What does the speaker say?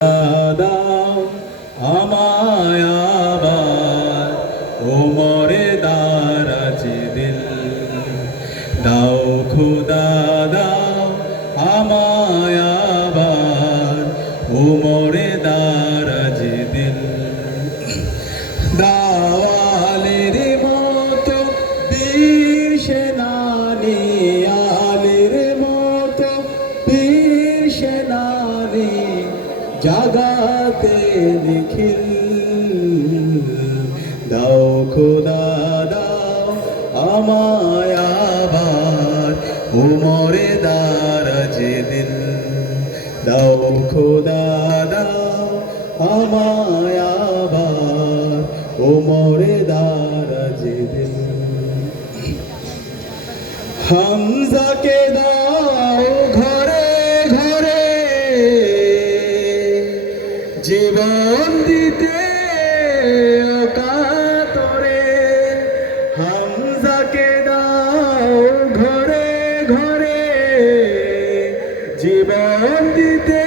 দাও আমায় আবার ওমরে দারাজ দিল দাও খোদা দাও আমায় আবার ওমরে দারাজ দিল দাওয়ালের মতো বীর সেনানী আলের মতো বীর সেনানী জাগাতে নিখিল দাও খোদা দাও আমায় আবার ওমরে দারাজ দিল দাও খোদা দাও আমায় আবার ওমরে দারাজ দিল হামজাকে দাও ঘরে ঘরে জীবন দিতে অকাতরে হামজাকে দাও ঘরে ঘরে জীবন দিতে